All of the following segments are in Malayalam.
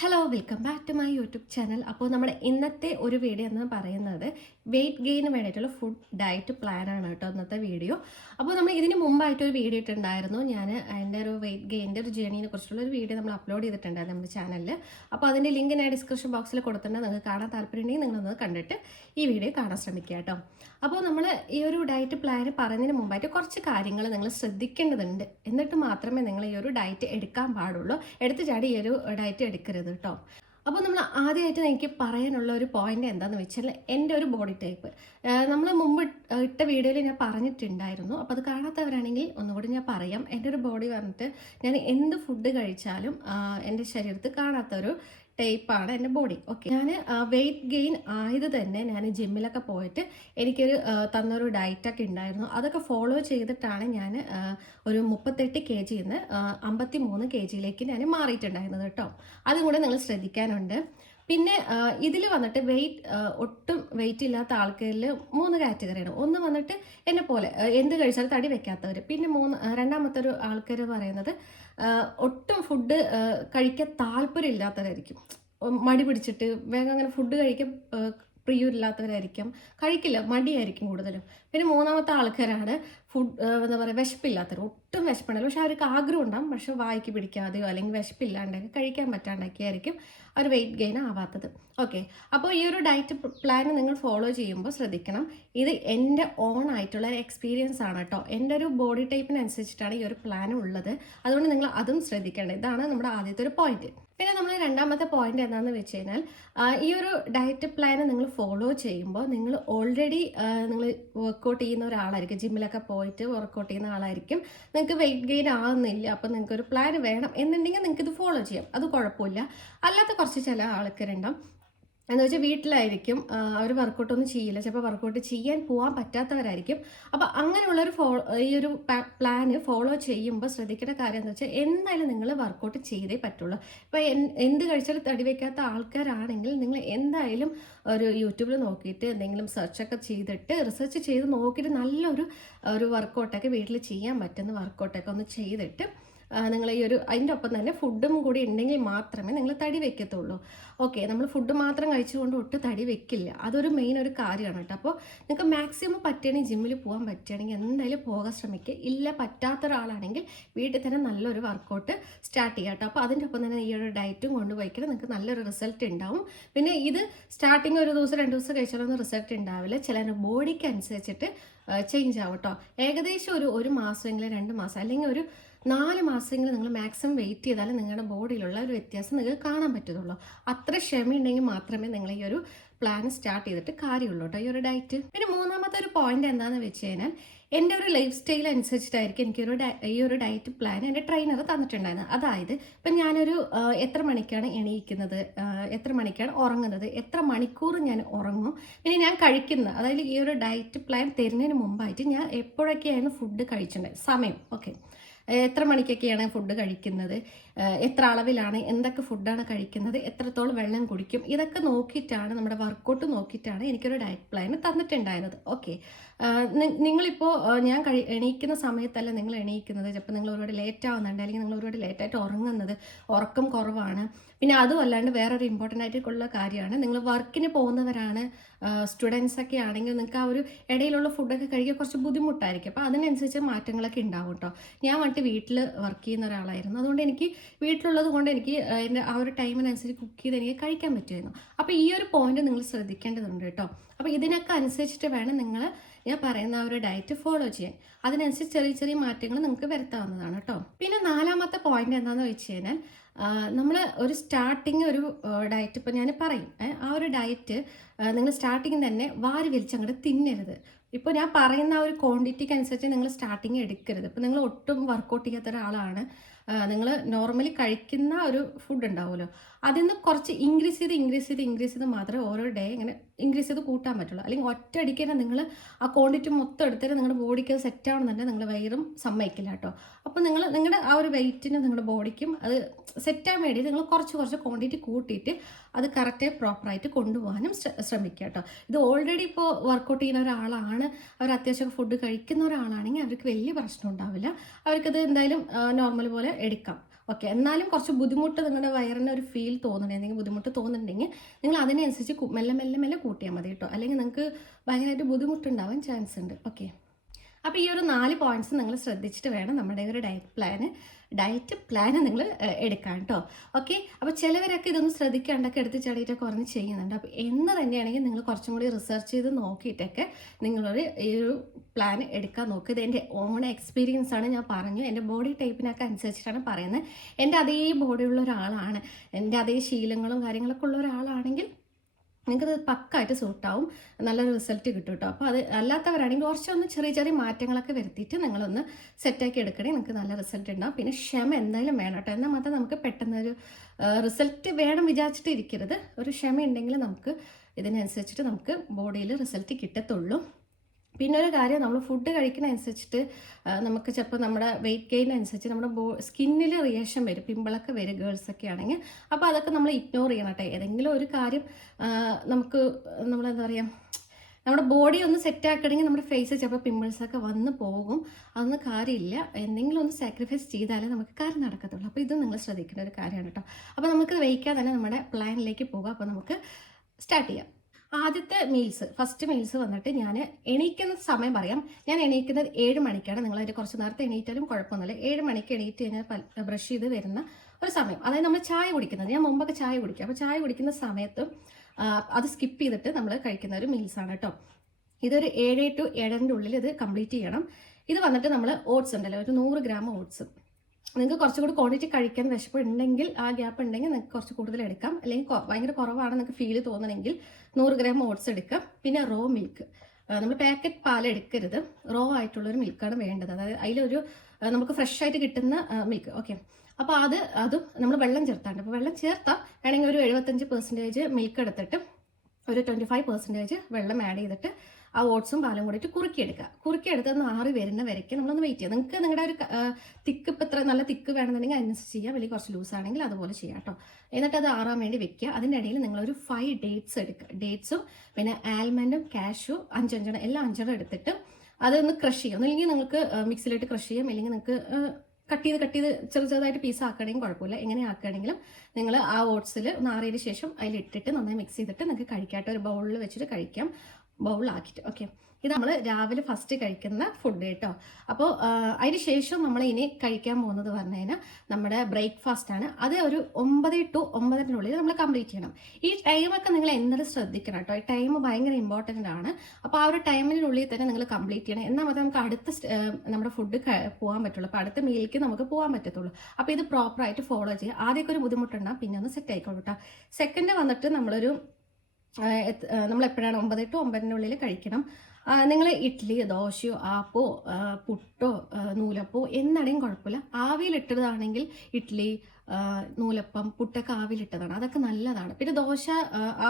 Hello welcome back to my YouTube channel അപ്പോൾ നമ്മുടെ ഇന്നത്തെ ഒരു വീഡിയോ എന്ന് പറയുന്നത് വെയിറ്റ് ഗെയിന് വേണ്ടിയിട്ടുള്ള ഫുഡ് ഡയറ്റ് പ്ലാനാണ് കേട്ടോ ഇന്നത്തെ വീഡിയോ അപ്പോൾ നമ്മൾ ഇതിന് മുമ്പായിട്ട് ഒരു വീഡിയോ ഇട്ടുണ്ടായിരുന്നു ഞാൻ എന്റെ ഒരു വെയിറ്റ് ഗെയിന്റെ ഒരു ജേണിയെ കുറിച്ചുള്ള ഒരു വീഡിയോ നമ്മൾ അപ്ലോഡ് ചെയ്തിട്ടുണ്ടായിരുന്നു നമ്മുടെ ചാനലിൽ അപ്പോൾ അതിന്റെ ലിങ്ക് ഞാൻ ഡിസ്ക്രിപ്ഷൻ ബോക്സിൽ കൊടുത്തിട്ടുണ്ട്. നിങ്ങൾക്ക് കാണാൻ താല്പര്യമുണ്ടെങ്കിൽ നിങ്ങളൊന്ന് കണ്ടിട്ട് ഈ വീഡിയോ കാണാൻ ശ്രമിക്കുക കേട്ടോ. അപ്പോൾ നമ്മൾ ഈ ഒരു ഡയറ്റ് പ്ലാൻ പറയുന്നതിന് മുമ്പായിട്ട് കുറച്ച് കാര്യങ്ങൾ നിങ്ങൾ ശ്രദ്ധിക്കേണ്ടതുണ്ട്. എന്നിട്ട് മാത്രമേ നിങ്ങൾ ഈ ഒരു ഡയറ്റ് എടുക്കാൻ പാടുള്ളൂ. എടുത്ത് ചാടി ഈ ഒരു ഡയറ്റ് എടുക്കരുത് കേട്ടോ. അപ്പോൾ നമ്മൾ ആദ്യമായിട്ട് എനിക്ക് പറയാനുള്ള ഒരു പോയിന്റ് എന്താണെന്ന് വെച്ചാൽ എന്റെ ഒരു ബോഡി ടൈപ്പ് നമ്മൾ മുമ്പ് ഇട്ട വീഡിയോയിൽ ഞാൻ പറഞ്ഞിട്ടുണ്ടായിരുന്നു. അപ്പോൾ അത് കാണാത്തവരാണെങ്കിൽ ഒന്നുകൂടി ഞാൻ പറയാം. എന്റെ ഒരു ബോഡി വന്നിട്ട് ഞാൻ എന്ത് ഫുഡ് കഴിച്ചാലും എന്റെ ശരീരത്തിൽ കാണാത്ത ഒരു ടൈപ്പാണ് എന്റെ ബോഡി ഓക്കെ ഞാൻ വെയിറ്റ് ഗെയിൻ ആയത് തന്നെ ഞാൻ ജിമ്മിലൊക്കെ പോയിട്ട് എനിക്കൊരു തന്നൊരു ഡയറ്റൊക്കെ ഉണ്ടായിരുന്നു അതൊക്കെ ഫോളോ ചെയ്തിട്ടാണ് ഞാൻ ഒരു മുപ്പത്തെട്ട് കെ ജിയിൽ നിന്ന് അമ്പത്തി മൂന്ന് കെ ജിയിലേക്ക് ഞാൻ മാറിയിട്ടുണ്ടായിരുന്നത് കേട്ടോ. അതും കൂടെ നിങ്ങൾ ശ്രദ്ധിക്കാനുണ്ട്. പിന്നെ ഇതിൽ വന്നിട്ട് വെയിറ്റ് ഒട്ടും വെയിറ്റ് ഇല്ലാത്ത ആൾക്കാരിൽ മൂന്ന് കാറ്റഗറിയാണ് ഒന്ന് വന്നിട്ട് എന്നെ പോലെ എന്ത് കഴിച്ചാലും തടി വെക്കാത്തവർ പിന്നെ മൂന്ന് രണ്ടാമത്തെ ഒരു ആൾക്കാർ പറയുന്നത് ഒട്ടും ഫുഡ് കഴിക്കാൻ താല്പര്യമില്ലാത്തവരായിരിക്കും. മടി പിടിച്ചിട്ട് വേഗം അങ്ങനെ ഫുഡ് കഴിക്കാൻ പ്രിയമില്ലാത്തവരായിരിക്കും. കഴിക്കില്ല മടിയായിരിക്കും കൂടുതലും. പിന്നെ മൂന്നാമത്തെ ആൾക്കാരാണ് ഫുഡ് എന്താ പറയുക വിശപ്പില്ലാത്തവർ ഒട്ടും വിശപ്പുണ്ടല്ലോ പക്ഷെ അവർക്ക് ആഗ്രഹം ഉണ്ടാകും പക്ഷെ വായിക്ക് പിടിക്കാതെയോ അല്ലെങ്കിൽ വിശപ്പില്ലാണ്ടൊക്കെ കഴിക്കാൻ പറ്റാണ്ടൊക്കെ ആയിരിക്കും അവർ വെയിറ്റ് ഗെയിൻ ആവാത്തത്. ഓക്കെ അപ്പോൾ ഈ ഒരു ഡയറ്റ് പ്ലാൻ നിങ്ങൾ ഫോളോ ചെയ്യുമ്പോൾ ശ്രദ്ധിക്കണം. ഇത് എന്റെ ഓൺ ആയിട്ടുള്ള എക്സ്പീരിയൻസ് ആണ് കേട്ടോ എന്റെ ഒരു ബോഡി ടൈപ്പിനനുസരിച്ചിട്ടാണ് ഈ ഒരു പ്ലാൻ ഉള്ളത്. അതുകൊണ്ട് നിങ്ങൾ അതും ശ്രദ്ധിക്കേണ്ടത് ഇതാണ് നമ്മുടെ ആദ്യത്തെ ഒരു പോയിന്റ് പിന്നെ നമ്മൾ രണ്ടാമത്തെ പോയിന്റ് എന്താണെന്ന് വെച്ച് കഴിഞ്ഞാൽ ഈ ഒരു ഡയറ്റ് പ്ലാൻ നിങ്ങൾ ഫോളോ ചെയ്യുമ്പോൾ നിങ്ങൾ ഓൾറെഡി നിങ്ങൾ വർക്കൗട്ട് ചെയ്യുന്ന ഒരാളായിരിക്കും. ജിമ്മിലൊക്കെ പോയിട്ട് വർക്കൗട്ട് ചെയ്യുന്ന ആളായിരിക്കും. നിങ്ങൾക്ക് വെയിറ്റ് ഗെയിൻ ആകുന്നില്ല അപ്പം നിങ്ങൾക്ക് ഒരു പ്ലാൻ വേണം. എന്നുണ്ടെങ്കിൽ നിങ്ങൾക്ക് ഇത് ഫോളോ ചെയ്യാം. അത് കുഴപ്പമില്ല. അല്ലാത്ത കുറച്ച് ചില ആൾക്കാരുണ്ടാവും. എന്ന് വെച്ചാൽ വീട്ടിലായിരിക്കും അവർ വർക്കൗട്ട് ഒന്നും ചെയ്യില്ല. ചിലപ്പോൾ വർക്കൗട്ട് ചെയ്യാൻ പോകാൻ പറ്റാത്തവരായിരിക്കും. അപ്പോൾ അങ്ങനെയുള്ളൊരു ഫോ ഈ ഒരു പ്ലാൻ ഫോളോ ചെയ്യുമ്പോൾ ശ്രദ്ധിക്കേണ്ട കാര്യം എന്ന് വെച്ചാൽ എന്തായാലും നിങ്ങൾ വർക്കൗട്ട് ചെയ്തേ പറ്റുള്ളൂ. ഇപ്പോൾ എന്ത് കഴിച്ചാലും തടി വയ്ക്കാത്ത ആൾക്കാരാണെങ്കിൽ നിങ്ങൾ എന്തായാലും ഒരു യൂട്യൂബിൽ നോക്കിയിട്ട് എന്തെങ്കിലും സെർച്ചൊക്കെ ചെയ്തിട്ട് റിസർച്ച് ചെയ്ത് നോക്കിയിട്ട് നല്ലൊരു ഒരു വർക്കൗട്ടൊക്കെ വീട്ടിൽ ചെയ്യാൻ പറ്റുന്ന വർക്കൗട്ടൊക്കെ ഒന്ന് ചെയ്തിട്ട് നിങ്ങൾ ഈ ഒരു അതിന്റെ ഒപ്പം തന്നെ ഫുഡും കൂടി ഉണ്ടെങ്കിൽ മാത്രമേ നിങ്ങൾ തടി വെക്കത്തുള്ളൂ. ഓക്കെ നമ്മൾ ഫുഡ് മാത്രം കഴിച്ചുകൊണ്ട് ഒട്ട് തടി വെക്കില്ല. അതൊരു മെയിൻ ഒരു കാര്യമാണ് കേട്ടോ. അപ്പോൾ നിങ്ങൾക്ക് മാക്സിമം പറ്റുകയാണെങ്കിൽ ജിമ്മിൽ പോകാൻ പറ്റുകയാണെങ്കിൽ എന്തായാലും പോകാൻ ശ്രമിക്കുക. ഇല്ല പറ്റാത്ത ഒരാളാണെങ്കിൽ വീട്ടിൽ തന്നെ നല്ലൊരു വർക്കൗട്ട് സ്റ്റാർട്ട് ചെയ്യാം കേട്ടോ. അപ്പോൾ അതിന്റെ ഒപ്പം തന്നെ ഈ ഒരു ഡയറ്റും കൊണ്ടുപോയിക്കാൻ നിങ്ങൾക്ക് നല്ലൊരു റിസൾട്ട് ഉണ്ടാവും. പിന്നെ ഇത് സ്റ്റാർട്ടിങ് ഒരു ദിവസം രണ്ട് ദിവസം കഴിച്ചാലൊന്നും റിസൾട്ട് ഉണ്ടാവില്ല. ചില ബോഡിക്ക് അനുസരിച്ചിട്ട് ചേഞ്ച് ആവും കേട്ടോ. ഏകദേശം ഒരു ഒരു മാസമെങ്കിലും രണ്ട് മാസം അല്ലെങ്കിൽ ഒരു നാല് മാസമെങ്കിലും നിങ്ങൾ മാക്സിമം വെയിറ്റ് ചെയ്താലും നിങ്ങളുടെ ബോഡിയിലുള്ള ഒരു വ്യത്യാസം നിങ്ങൾക്ക് കാണാൻ പറ്റുള്ളൂ അത്ര ക്ഷമയുണ്ടെങ്കിൽ മാത്രമേ നിങ്ങൾ ഈ ഒരു പ്ലാൻ സ്റ്റാർട്ട് ചെയ്തിട്ട് കാര്യമുള്ളൂ കേട്ടോ ഈ ഒരു ഡയറ്റ് പിന്നെ മൂന്നാമത്തെ ഒരു പോയിന്റ് എന്താണെന്ന് വെച്ച് കഴിഞ്ഞാൽ എന്റെ ഒരു ലൈഫ് സ്റ്റൈൽ അനുസരിച്ചിട്ടായിരിക്കും എനിക്കൊരു ഈ ഒരു ഡയറ്റ് പ്ലാൻ എന്റെ ട്രെയിനർ തന്നിട്ടുണ്ടായിരുന്നത്. അതായത് ഇപ്പം ഞാനൊരു എത്ര മണിക്കാണ് എണീക്കുന്നത് എത്ര മണിക്കാണ് ഉറങ്ങുന്നത് എത്ര മണിക്കൂർ ഞാൻ ഉറങ്ങും പിന്നെ ഞാൻ കഴിക്കുന്ന അതായത് ഈ ഒരു ഡയറ്റ് പ്ലാൻ തരുന്നതിന് മുമ്പായിട്ട് ഞാൻ എപ്പോഴൊക്കെയാണ് ഫുഡ് കഴിച്ചിട്ടുണ്ടായത് സമയം ഓക്കെ എത്ര മണിക്കൊക്കെയാണ് ഫുഡ് കഴിക്കുന്നത്? എത്ര അളവിലാണ്? എന്തൊക്കെ ഫുഡാണ് കഴിക്കുന്നത്? എത്രത്തോളം വെള്ളം കുടിക്കും? ഇതൊക്കെ നോക്കിയിട്ടാണ് നമ്മുടെ വർക്കൗട്ട് നോക്കിയിട്ടാണ് എനിക്കൊരു ഡയറ്റ് പ്ലാൻ തന്നിട്ടുണ്ടായിരുന്നത്. ഓക്കെ നിങ്ങളിപ്പോൾ ഞാൻ കഴി എണീക്കുന്ന സമയത്തല്ല നിങ്ങൾ എണീക്കുന്നത്? ചിലപ്പോൾ നിങ്ങൾ ഒരുപാട് ലേറ്റ് ആവുന്നുണ്ട് അല്ലെങ്കിൽ നിങ്ങൾ ഒരുപാട് ലേറ്റായിട്ട് ഉറങ്ങുന്നത്. ഉറക്കം കുറവാണ്. പിന്നെ അതും അല്ലാണ്ട് വേറൊരു ഇമ്പോർട്ടന്റ് ആയിട്ടുള്ള കാര്യമാണ്. നിങ്ങൾ വർക്കിന് പോകുന്നവരാണ് സ്റ്റുഡൻസ് ഒക്കെ ആണെങ്കിൽ നിങ്ങൾക്ക് ആ ഒരു ഇടയിലുള്ള ഫുഡൊക്കെ കഴിക്കാൻ കുറച്ച് ബുദ്ധിമുട്ടായിരിക്കും. അപ്പോൾ അതിനനുസരിച്ച് മാറ്റങ്ങളൊക്കെ ഉണ്ടാവും കേട്ടോ ഞാൻ വന്നിട്ട് വീട്ടിൽ വർക്ക് ചെയ്യുന്ന ഒരാളായിരുന്നു. അതുകൊണ്ട് എനിക്ക് വീട്ടിലുള്ളത് കൊണ്ട് എനിക്ക് എന്റെ ആ ഒരു ടൈമിനനുസരിച്ച് കുക്ക് ചെയ്ത് എനിക്ക് കഴിക്കാൻ പറ്റുമായിരുന്നു. അപ്പോൾ ഈ ഒരു പോയിന്റ് നിങ്ങൾ ശ്രദ്ധിക്കേണ്ടതുണ്ട് കേട്ടോ അപ്പോൾ ഇതിനൊക്കെ അനുസരിച്ചിട്ട് വേണം നിങ്ങൾ ഞാൻ പറയുന്ന ആ ഒരു ഡയറ്റ് ഫോളോ ചെയ്യാൻ. അതിനനുസരിച്ച് ചെറിയ ചെറിയ മാറ്റങ്ങൾ നിങ്ങൾക്ക് വരുത്താവുന്നതാണ് കേട്ടോ. പിന്നെ നാലാമത്തെ പോയിന്റ് എന്താണെന്ന് വെച്ച് കഴിഞ്ഞാൽ നമ്മൾ ഒരു സ്റ്റാർട്ടിങ് ഒരു ഡയറ്റ് ഇപ്പോൾ ഞാൻ പറയും. ആ ഒരു ഡയറ്റ് നിങ്ങൾ സ്റ്റാർട്ടിങ് തന്നെ വാരി വലിച്ച് അങ്ങോട്ട് തിന്നരുത്. ഇപ്പോൾ ഞാൻ പറയുന്ന ആ ഒരു ക്വാണ്ടിറ്റിക്ക് അനുസരിച്ച് നിങ്ങൾ സ്റ്റാർട്ടിങ് എടുക്കരുത്. ഇപ്പോൾ നിങ്ങൾ ഒട്ടും വർക്കൗട്ട് ചെയ്യാത്ത ഒരാളാണ്. നിങ്ങൾ നോർമലി കഴിക്കുന്ന ഒരു ഫുഡ് ഉണ്ടാവുമല്ലോ. അതിൽ നിന്ന് കുറച്ച് ഇൻക്രീസ് ചെയ്ത് ഇൻക്രീസ് ചെയ്ത് ഇൻക്രീസ് ചെയ്ത് മാത്രമേ ഓരോ ഡേ ഇങ്ങനെ ഇൻക്രീസ് ചെയ്ത് കൂട്ടാൻ പറ്റുള്ളൂ. അല്ലെങ്കിൽ ഒറ്റ അടിക്ക് തന്നെ നിങ്ങൾ ആ ക്വാണ്ടിറ്റി മൊത്തം എടുത്തിട്ട് നിങ്ങളുടെ ബോഡിക്ക് അത് സെറ്റ് ആവണമെന്നുണ്ടെങ്കിൽ നിങ്ങളുടെ വയറും സമ്മതിക്കില്ല കേട്ടോ. അപ്പോൾ നിങ്ങൾ നിങ്ങളുടെ ആ ഒരു വെയിറ്റിന് നിങ്ങളുടെ ബോഡിക്കും അത് സെറ്റ് ആവാൻ വേണ്ടി നിങ്ങൾ കുറച്ച് കുറച്ച് ക്വാണ്ടിറ്റി കൂട്ടിയിട്ട് അത് കറക്റ്റായി പ്രോപ്പറായിട്ട് കൊണ്ടുപോകാനും ശ്ര- ശ്രമിക്കുക കേട്ടോ. ഇത് ഓൾറെഡി ഇപ്പോൾ വർക്കൗട്ട് ചെയ്യുന്ന ഒരാളാണ് അവർ അത്യാവശ്യം ഫുഡ് കഴിക്കുന്ന ഒരാളാണെങ്കിൽ അവർക്ക് വലിയ പ്രശ്നം ഉണ്ടാവില്ല. അവർക്കത് എന്തായാലും നോർമൽ പോലെ എടുക്കാം. ഓക്കെ എന്നാലും കുറച്ച് ബുദ്ധിമുട്ട് നിങ്ങളുടെ വയറിന് ഒരു ഫീൽ തോന്നുന്നുണ്ട് എന്തെങ്കിലും ബുദ്ധിമുട്ട് തോന്നുന്നുണ്ടെങ്കിൽ നിങ്ങൾ അതിനനുസരിച്ച് മെല്ലെ മെല്ലെ മെല്ലെ കൂട്ടിയാൽ മതി കേട്ടോ. അല്ലെങ്കിൽ നിങ്ങൾക്ക് ഭയങ്കരമായിട്ട് ബുദ്ധിമുട്ടുണ്ടാവാൻ ചാൻസ് ഉണ്ട്. ഓക്കെ അപ്പോൾ ഈ ഒരു നാല് പോയിന്റ്സ് നിങ്ങൾ ശ്രദ്ധിച്ചിട്ട് വേണം നമ്മുടെ ഒരു ഡയറ്റ് പ്ലാന് ഡയറ്റ് പ്ലാന് നിങ്ങൾ എടുക്കാൻ കേട്ടോ ഓക്കെ അപ്പോൾ ചിലവരൊക്കെ ഇതൊന്നും ശ്രദ്ധിക്കാണ്ടൊക്കെ എടുത്ത് ചാടിയിട്ടൊക്കെ പറഞ്ഞ് ചെയ്യുന്നുണ്ട്. അപ്പോൾ എന്ന് തന്നെയാണെങ്കിൽ നിങ്ങൾ കുറച്ചും കൂടി റിസർച്ച് ചെയ്ത് നോക്കിയിട്ടൊക്കെ നിങ്ങളൊരു ഈ ഒരു പ്ലാൻ എടുക്കാൻ നോക്കുക ഇത് എന്റെ ഓൺ എക്സ്പീരിയൻസ് ആണ് ഞാൻ പറഞ്ഞു. എന്റെ ബോഡി ടൈപ്പിനൊക്കെ അനുസരിച്ചിട്ടാണ് പറയുന്നത്. എന്റെ അതേ ബോഡിയുള്ള ഒരാളാണ്. എന്റെ അതേ ശീലങ്ങളും കാര്യങ്ങളൊക്കെ ഉള്ള ഒരാളാണെങ്കിൽ നിങ്ങൾക്കത് പക്കായിട്ട് സൂട്ടാവും. നല്ലൊരു റിസൾട്ട് കിട്ടും കേട്ടോ അപ്പോൾ അത് അല്ലാത്തവരാണെങ്കിൽ കുറച്ചൊന്ന് ചെറിയ ചെറിയ മാറ്റങ്ങളൊക്കെ വരുത്തിയിട്ട് നിങ്ങളൊന്ന് സെറ്റാക്കി എടുക്കണേ. നിങ്ങൾക്ക് നല്ല റിസൾട്ട് ഉണ്ടാവും. പിന്നെ ക്ഷമ എന്തായാലും വേണം കേട്ടോ എന്നാൽ മാത്രം നമുക്ക് പെട്ടെന്നൊരു റിസൾട്ട് വേണം വിചാരിച്ചിട്ട് ഇരിക്കരുത് ഒരു ക്ഷമ ഉണ്ടെങ്കിൽ നമുക്ക് ഇതിനനുസരിച്ചിട്ട് നമുക്ക് ബോഡിയിൽ റിസൾട്ട് കിട്ടത്തുള്ളൂ. പിന്നെ ഒരു കാര്യം നമ്മൾ ഫുഡ് കഴിക്കുന്ന അനുസരിച്ചിട്ട് നമുക്ക് ചിലപ്പോൾ നമ്മുടെ വെയിറ്റ് ഗെയിൻ അനുസരിച്ച് നമ്മുടെ ബോ സ്കിന്നിൽ റിയേഷൻ വരും. പിമ്പിളൊക്കെ വരും ഗേൾസൊക്കെ ആണെങ്കിൽ. അപ്പോൾ അതൊക്കെ നമ്മൾ ഇഗ്നോർ ചെയ്യണം കേട്ടോ. ഏതെങ്കിലും ഒരു കാര്യം നമുക്ക് നമ്മളെന്താ പറയുക നമ്മുടെ ബോഡി ഒന്ന് സെറ്റ് ആക്കണമെങ്കിൽ നമ്മുടെ ഫേസ് ചിലപ്പോൾ പിമ്പിൾസൊക്കെ വന്ന് പോകും. അതൊന്നും കാര്യമില്ല. എന്തെങ്കിലും ഒന്ന് സാക്രിഫൈസ് ചെയ്താലേ നമുക്ക് കാര്യം നടക്കത്തുള്ളൂ. അപ്പോൾ ഇത് നിങ്ങൾ ശ്രദ്ധിക്കേണ്ട ഒരു കാര്യമാണ് കേട്ടോ. അപ്പോൾ നമുക്ക് വയ്ക്കാതെ തന്നെ നമ്മുടെ പ്ലാനിലേക്ക് പോകാം. അപ്പോൾ നമുക്ക് സ്റ്റാർട്ട് ചെയ്യാം. ആദ്യത്തെ മീൽസ് ഫസ്റ്റ് മീൽസ് വന്നിട്ട് ഞാൻ എണീക്കുന്ന സമയം പറയാം. ഞാൻ എണീക്കുന്നത് ഏഴ് മണിക്കാണ്. നിങ്ങൾ അതിന്റെ കുറച്ച് നേരത്തെ എണീറ്റാലും കുഴപ്പമൊന്നുമില്ല. ഏഴ് മണിക്ക് എണീറ്റ് കഴിഞ്ഞാൽ ബ്രഷ് ചെയ്ത് വരുന്ന ഒരു സമയം. അതായത് നമ്മൾ ചായ കുടിക്കുന്നത്. ഞാൻ മുമ്പൊക്കെ ചായ കുടിക്കുക അപ്പോൾ ചായ കുടിക്കുന്ന സമയത്തും അത് സ്കിപ്പ് ചെയ്തിട്ട് നമ്മൾ കഴിക്കുന്ന ഒരു മീൽസ് മീൽസാണ് കേട്ടോ ഇതൊരു ഏഴ് ടു ഏഴരന്റെ ഉള്ളിൽ ഇത് കംപ്ലീറ്റ് ചെയ്യണം. ഇത് വന്നിട്ട് നമ്മൾ ഓട്സ് ഉണ്ടല്ലോ. ഒരു നൂറ് ഗ്രാം ഓട്സ് നിങ്ങൾക്ക് കുറച്ചുകൂടി ക്വാണ്ടിറ്റി കഴിക്കാൻ വിശപ്പ് ഉണ്ടെങ്കിൽ ആ ഗ്യാപ്പ് ഉണ്ടെങ്കിൽ നിങ്ങൾക്ക് കുറച്ച് കൂടുതൽ എടുക്കാം. അല്ലെങ്കിൽ ഭയങ്കര കുറവാണ് നിങ്ങൾക്ക് ഫീൽ തോന്നണമെങ്കിൽ നൂറ് ഗ്രാം ഓട്സ് എടുക്കാം. പിന്നെ റോ മിൽക്ക് നമ്മൾ പാക്കറ്റ് പാൽ എടുക്കരുത്. റോ ആയിട്ടുള്ള ആയിട്ടുള്ളൊരു മിൽക്കാണ് വേണ്ടത്. അതായത് അതിലൊരു നമുക്ക് ഫ്രഷ് ആയിട്ട് കിട്ടുന്ന മിൽക്ക് ഓക്കെ അപ്പോൾ അത് അതും നമ്മൾ വെള്ളം ചേർത്താണ്ട്. അപ്പോൾ വെള്ളം ചേർത്താൽ വേണമെങ്കിൽ ഒരു എഴുപത്തഞ്ച് പെർസെന്റേജ് മിൽക്ക് എടുത്തിട്ട് ഒരു ട്വന്റി ഫൈവ് പെർസെന്റേജ് വെള്ളം ആഡ് ചെയ്തിട്ട് ആ ഓട്സും പാലും കൂടിയിട്ട് കുറുക്കിയെടുക്കുക. കുറുക്കിയെടുത്ത് ഒന്ന് ആറി വരുന്ന വരയ്ക്ക് നമ്മളൊന്ന് വെയിറ്റ് ചെയ്യുക. നിങ്ങൾക്ക് നിങ്ങളുടെ ഒരു തിക്ക് ഇപ്പം ഇത്ര നല്ല തിക്ക് വേണമെന്നുണ്ടെങ്കിൽ അതിനനുസരിച്ച് ചെയ്യുക. വലിയ കുറച്ച് ലൂസ് ആണെങ്കിൽ അതുപോലെ ചെയ്യാം കേട്ടോ. എന്നിട്ട് അത് ആറാൻ വേണ്ടി വെക്കുക. അതിന്റെ ഇടയിൽ നിങ്ങളൊരു ഫൈവ് ഡേറ്റ്സ് എടുക്കുക. ഡേറ്റ്സും പിന്നെ ആൽമൻഡും കാഷു അഞ്ചഞ്ചെണ്ണം എല്ലാം അഞ്ചെണ്ണം എടുത്തിട്ട് അതൊന്ന് ക്രഷ് ചെയ്യാം ഒന്നില്ലെങ്കിൽ നിങ്ങൾക്ക് മിക്സിയിലിട്ട് ക്രഷ് ചെയ്യാം. അല്ലെങ്കിൽ നിങ്ങൾക്ക് കട്ട് ചെയ്ത് കട്ട് ചെയ്ത് ചെറു ചെറുതായിട്ട് പീസ് ആക്കുകയാണെങ്കിൽ കുഴപ്പമില്ല. എങ്ങനെ ആക്കുകയാണെങ്കിലും നിങ്ങൾ ആ ഓട്സിൽ നാറിയതിന് ശേഷം അതിലിട്ടിട്ട് നന്നായി മിക്സ് ചെയ്തിട്ട് നിങ്ങൾക്ക് കഴിക്കാട്ടോ. ഒരു ബൗളിൽ വെച്ചിട്ട് കഴിക്കാം. ബൗളിലാക്കിയിട്ട് ഓക്കെ. ഇത് നമ്മൾ രാവിലെ ഫസ്റ്റ് കഴിക്കുന്ന ഫുഡ് കേട്ടോ. അപ്പോൾ അതിന് ശേഷം നമ്മൾ ഇനി കഴിക്കാൻ പോകുന്നത് പറഞ്ഞു കഴിഞ്ഞാൽ നമ്മുടെ ബ്രേക്ക്ഫാസ്റ്റ് ആണ്. അത് ഒരു ഒമ്പത് ടു ഒമ്പതിനുള്ളിൽ നമ്മൾ കംപ്ലീറ്റ് ചെയ്യണം. ഈ ടൈമൊക്കെ നിങ്ങൾ എന്തായാലും ശ്രദ്ധിക്കണം കേട്ടോ. ഈ ടൈം ഭയങ്കര ഇമ്പോർട്ടന്റ് ആണ്. അപ്പോൾ ആ ഒരു ടൈമിനുള്ളിൽ തന്നെ നിങ്ങൾ കംപ്ലീറ്റ് ചെയ്യണം. എന്നാൽ മാത്രമേ നമുക്ക് അടുത്ത നമ്മുടെ ഫുഡ് പോകാൻ പറ്റുള്ളൂ. അപ്പോൾ അടുത്ത മീലിലേക്ക് നമുക്ക് പോകാൻ പറ്റത്തുള്ളൂ. അപ്പോൾ ഇത് പ്രോപ്പറായിട്ട് ഫോളോ ചെയ്യുക. ആദ്യമൊക്കെ ഒരു ബുദ്ധിമുട്ടുണ്ടാകും പിന്നെ ഒന്ന് സെറ്റ് ആയിക്കോളൂ കേട്ടോ. സെക്കൻഡ് വന്നിട്ട് നമ്മളൊരു നമ്മൾ എപ്പോഴാണ് ഒമ്പത് ടു ഒമ്പതിനുള്ളിൽ കഴിക്കണം. നിങ്ങൾ ഇഡ്ഡലി ദോശയോ ആപ്പോ പുട്ടോ നൂലപ്പോ എന്നാണെങ്കിലും കുഴപ്പമില്ല. ആവിയിലിട്ടതാണെങ്കിൽ ഇഡ്ഡലി നൂലപ്പം പുട്ടൊക്കെ ആവിലിട്ടതാണ് അതൊക്കെ നല്ലതാണ്. പിന്നെ ദോശ